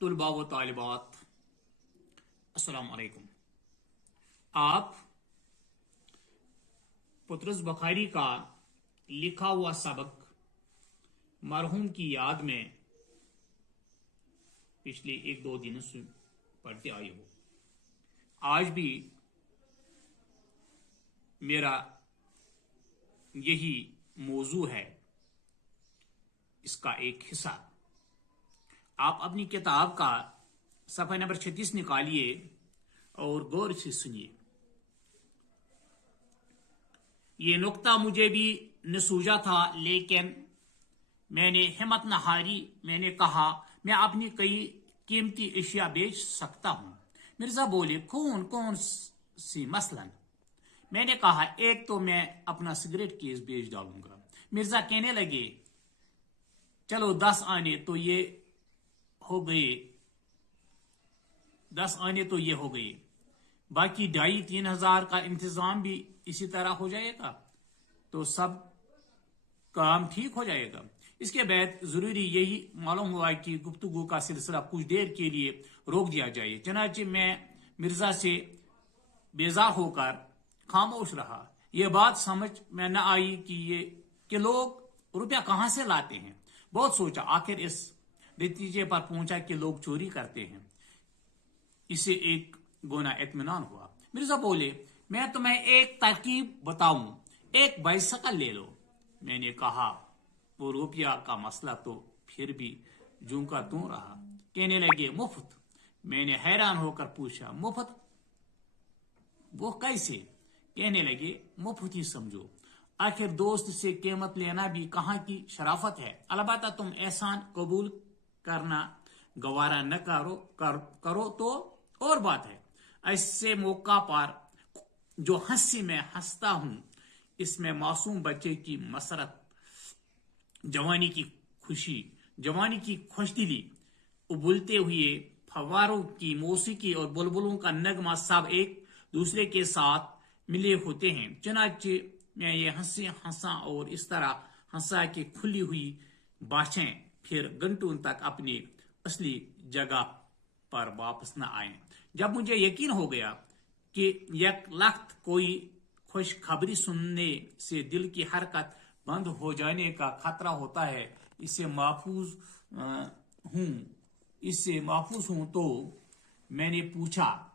तलबा व तालिबात, अस्सलाम अलैकुम। आप पतरस बुखारी का लिखा हुआ सबक मरहूम की याद में पिछले एक दो दिनों से पढ़ते आए हो। आज भी मेरा यही मौजू है, इसका एक हिस्सा। आप अपनी किताब का सफ़ा नंबर 36 निकालिए और गौर से सुनिए। ये नुक्ता मुझे भी न सूझा था, लेकिन मैंने हिम्मत न हारी। मैंने कहा मैं अपनी कई कीमती अशिया बेच सकता हूं। मिर्जा बोले, कौन कौन सी मसलन? मैंने कहा, एक तो मैं अपना सिगरेट केस बेच डालूंगा। मिर्जा कहने लगे, चलो 10 आने तो ये हो गए, 10 आने तो ये हो गए, बाकी 2,500-3,000 का इंतजाम भी इसी तरह हो जाएगा तो सब काम ठीक हो जाएगा। इसके बाद जरूरी यही मालूम हुआ कि गुफ्तगू का सिलसिला कुछ देर के लिए रोक दिया जाए। चनाचे मैं मिर्जा से बेजार होकर खामोश रहा। यह बात समझ में न आई कि लोग रुपया कहां से लाते हैं। बहुत सोचा, आखिर इस नतीजे पर पहुंचा कि लोग चोरी करते हैं। इसे एक गोना इत्मीनान हुआ। मिर्जा बोले, मैं तुम्हें एक तरकीब बताऊं, एक बाइसिकल ले लो। मैंने कहा, वो रुपया का मसला तो फिर भी जूं का तूं रहा। कहने लगे, मुफ्त। मैंने हैरान होकर पूछा, मुफ्त? वो कैसे? कहने लगे, मुफ्त ही समझो। आखिर दोस्त से कीमत लेना भी कहाँ की शराफत है। अलबत्ता तुम एहसान कबूल करना गवारा न करो तो और बात है। ऐसे मौका पर जो हंसी में हंसता हूं, इसमें मासूम बच्चे की मसरत, जवानी की खुशी, जवानी की खुशदिली, उबलते हुए फव्वारों की मौसीकी और बुलबुलों का नगमा सब एक दूसरे के साथ मिले होते हैं। चनाचे मैं ये हंसी हंसा और इस तरह हंसा कि खुली हुई बाहें फिर घंटों तक अपनी असली जगह पर वापस न आए। जब मुझे यकीन हो गया कि एक लख्त कोई खुशखबरी सुनने से दिल की हरकत बंद हो जाने का खतरा होता है, इससे महफूज हूं, तो मैंने पूछा,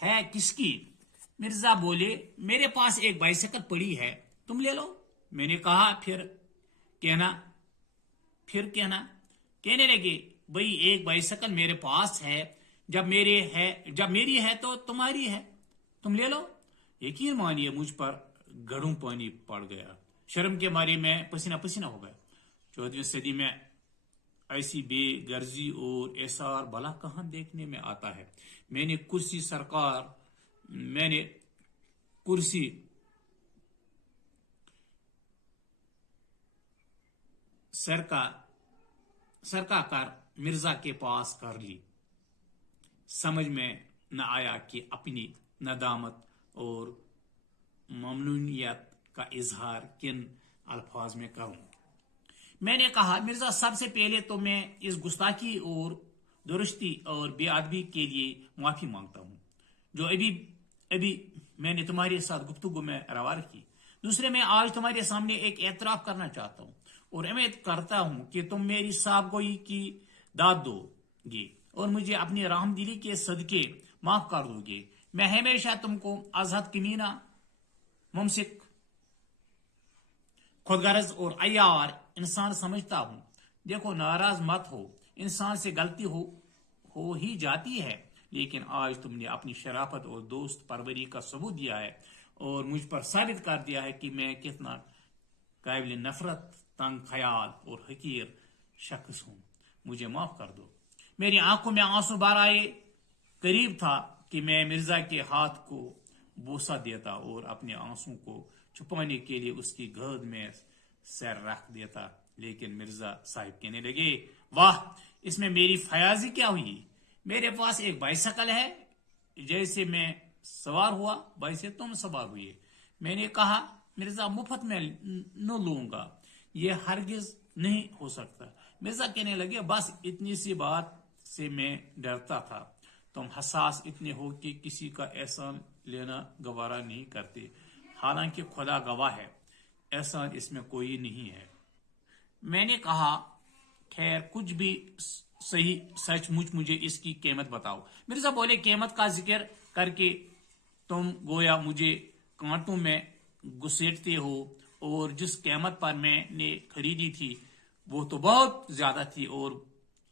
है किसकी? मिर्जा बोले, मेरे पास एक बाइसिकल पड़ी है, तुम ले लो। मैंने कहा, फिर कहना। कहने लगे, भाई एक बाइसिकल मेरे पास है, जब मेरी है तो तुम्हारी है, तुम ले लो। यकीन मानिए मुझ पर गड़ूं पानी पड़ गया। शर्म के मारे मैं पसीना पसीना हो गया। 14वीं सदी में ऐसी बेगर्जी और एसार भला कहां देखने में आता है। मैंने कुर्सी सरका कर मिर्जा के पास कर ली। समझ में न आया कि अपनी नदामत और ममनूनियत का इजहार किन अल्फाज में करूं। मैंने कहा, मिर्जा सबसे पहले तो मैं इस गुस्ताखी और दुरुस्ती और बेअदबी के लिए माफी मांगता हूं जो अभी मैंने तुम्हारे साथ गुफ्तगू में रवा रखी। दूसरे, मैं आज तुम्हारे सामने एक एतराफ करना चाहता हूं और उम्मीद करता हूं कि तुम मेरी साफगोई की दाद दोगे और मुझे अपनी रहमदिली के सदके माफ कर दोगे। मैं हमेशा तुमको अजहद कमीना, मुमसिक, खुदगर्ज और अय्यार इंसान समझता हूं। देखो, नाराज मत हो, इंसान से गलती हो ही जाती है, लेकिन आज तुमने अपनी शराफत और दोस्त परवरी का सबूत दिया है और मुझ पर साबित कर दिया है कि मैं कितना काबिल नफरत, तंग ख्याल और हकीर शख्स हूं। मुझे माफ कर दो। मेरी आंखों में आंसू भर आए। करीब था कि मैं मिर्जा के हाथ को बोसा देता और अपने आंसू को छुपाने के लिए उसकी गोद में सर रख देता, लेकिन मिर्जा साहिब कहने लगे, वाह, इसमें मेरी फयाजी क्या हुई? मेरे पास एक बाइसिकल है, जैसे मैं सवार हुआ वैसे तुम सवार हुए। मैंने कहा, मिर्जा मुफ्त में न लूंगा, यह हरगिज नहीं हो सकता। मिर्जा कहने लगे, बस इतनी सी बात سے میں ڈرتا تھا۔ تم حساس اتنے ہو کہ کسی کا احسان لینا گوارا نہیں کرتے، حالانکہ خدا گواہ ہے احسان اس میں کوئی نہیں ہے۔ میں نے کہا خیر کچھ بھی صحیح، سچ مچ مجھے اس کی قیمت بتاؤ۔ مرزا بولے قیمت کا ذکر کر کے تم گویا مجھے کانٹوں میں گھسیٹتے ہو، اور جس قیمت پر میں نے خریدی تھی وہ تو بہت زیادہ تھی، اور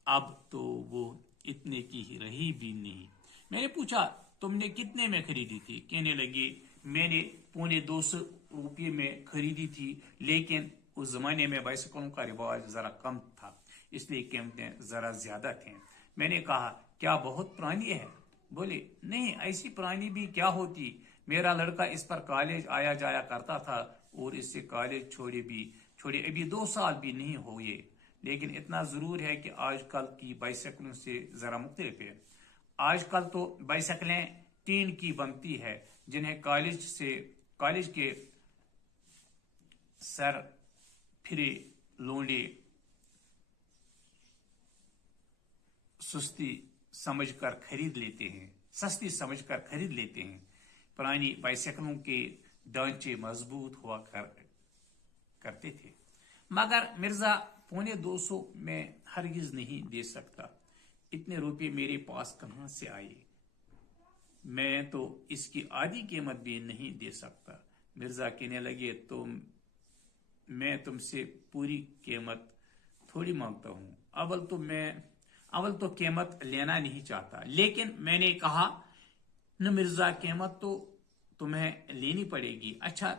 اب تو وہ اتنے کی ہی رہی بھی نہیں۔ میں نے پوچھا تم نے کتنے میں خریدی تھی؟ کہنے لگے میں نے ₹250 میں خریدی تھی، لیکن اس زمانے میں بائسیکلوں کا رواج ذرا کم تھا، اس لیے قیمتیں ذرا زیادہ تھیں۔ میں نے کہا کیا بہت پرانی ہے؟ بولے نہیں، ایسی پرانی بھی کیا ہوتی، میرا لڑکا اس پر کالج آیا جایا کرتا تھا، اور اس سے کالج چھوڑے ابھی 2 سال بھی نہیں ہوئے، لیکن اتنا ضرور ہے کہ آج کل کی بائسیکلوں سے ذرا مختلف ہے۔ آج کل تو بائسیکلیں ٹین کی بنتی ہے، جنہیں کالج کے سر پھرے لونڈے سستی سمجھ کر خرید لیتے ہیں۔ پرانی بائسیکلوں کے ڈھانچے مضبوط ہوا کرتے تھے، مگر مرزا $250 میں ہرگز نہیں دے سکتا، اتنے روپے میرے پاس کہاں سے آئے؟ میں تو اس کی آدھی قیمت بھی نہیں دے سکتا۔ مرزا کہنے لگے میں تم سے پوری قیمت تھوڑی مانگتا ہوں، اول تو قیمت لینا نہیں چاہتا، لیکن میں نے کہا نہ مرزا قیمت تو تمہیں لینی پڑے گی۔ اچھا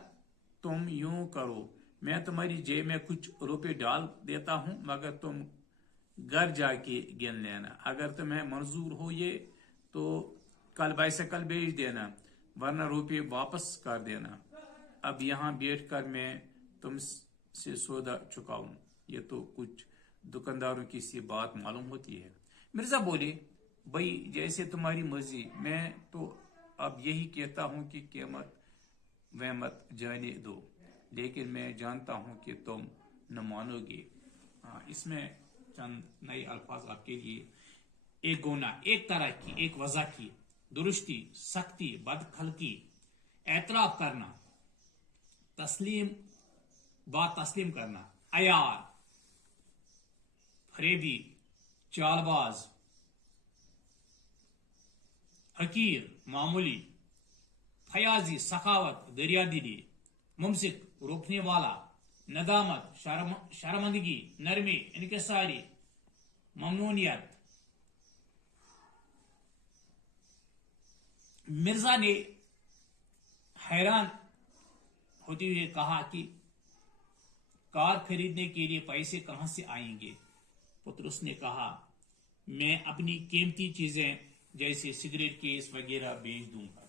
تم یوں کرو، میں تمہاری جیب میں کچھ روپے ڈال دیتا ہوں، مگر تم گھر جا کے گن لینا، اگر تمہیں منظور ہو یہ تو کل بائسیکل بیچ دینا، ورنہ روپے واپس کر دینا۔ اب یہاں بیٹھ کر میں تم سے سودا چکاؤں، یہ تو کچھ دکانداروں کی سی بات معلوم ہوتی ہے۔ مرزا بولے بھائی جیسے تمہاری مرضی، میں تو اب یہی کہتا ہوں کہ قیمت ویمت جانے دو، لیکن میں جانتا ہوں کہ تم نہ مانو گے۔ اس میں چند نئے الفاظ آپ کے لیے۔ ایک گونا، ایک طرح کی، ایک وضع کی، درستی، سختی، بدخلقی، اعتراف کرنا، بات تسلیم کرنا، عیار، فریبی، چال باز، حقیر، معمولی، فیاضی، سخاوت، دریا دلی، ممسک، روکنے والا، ندامت، شرمندگی، نرمی، انکساری، ممنونیت۔ مرزا نے حیران ہوتے ہوئے کہا کہ کار خریدنے کے لیے پیسے کہاں سے آئیں گے؟ پطرس نے کہا میں اپنی قیمتی چیزیں جیسے سگریٹ کیس وغیرہ بیچ دوں گا۔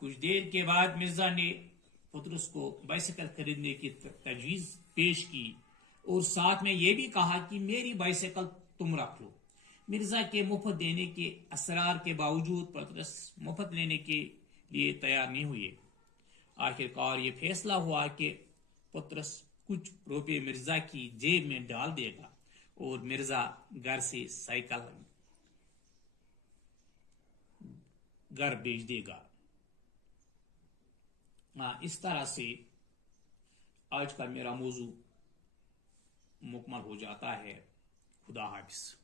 کچھ دیر کے بعد مرزا نے پطرس کو بائسیکل خریدنے کی تجویز پیش کی، اور ساتھ میں یہ بھی کہا کہ میری بائسیکل تم رکھ لو۔ مرزا کے مفت دینے کے اصرار کے باوجود پطرس مفت لینے کے لیے تیار نہیں ہوئے۔ آخر کار یہ فیصلہ ہوا کہ پطرس کچھ روپے مرزا کی جیب میں ڈال دے گا، اور مرزا گھر سے سائیکل گھر بیچ دے گا۔ اس طرح سے آج کا میرا موضوع مکمل ہو جاتا ہے۔ خدا حافظ۔